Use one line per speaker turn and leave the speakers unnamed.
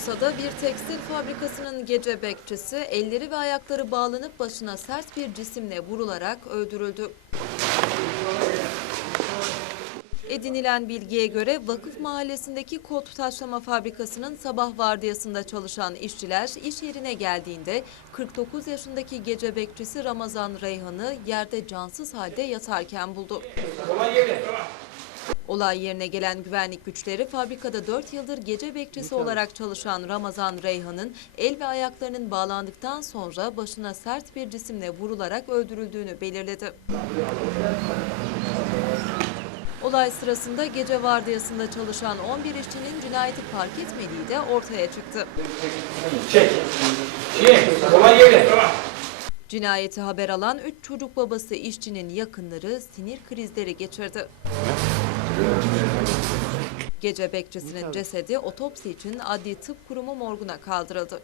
Bursa'da bir tekstil fabrikasının gece bekçisi elleri ve ayakları bağlanıp başına sert bir cisimle vurularak öldürüldü. Edinilen bilgiye göre Vakıf Mahallesi'ndeki kot taşlama fabrikasının sabah vardiyasında çalışan işçiler iş yerine geldiğinde 49 yaşındaki gece bekçisi Ramazan Reyhan'ı yerde cansız halde yatarken buldu. Olay yerine gelen güvenlik güçleri fabrikada 4 yıldır gece bekçisi olarak çalışan Ramazan Reyhan'ın el ve ayaklarının bağlandıktan sonra başına sert bir cisimle vurularak öldürüldüğünü belirledi. Olay sırasında gece vardiyasında çalışan 11 işçinin cinayeti fark etmediği de ortaya çıktı.
Çek. Çek. Kolay gelin.
Cinayeti haber alan 3 çocuk babası işçinin yakınları sinir krizleri geçirdi. Gece bekçisinin cesedi otopsi için Adli Tıp Kurumu morguna kaldırıldı.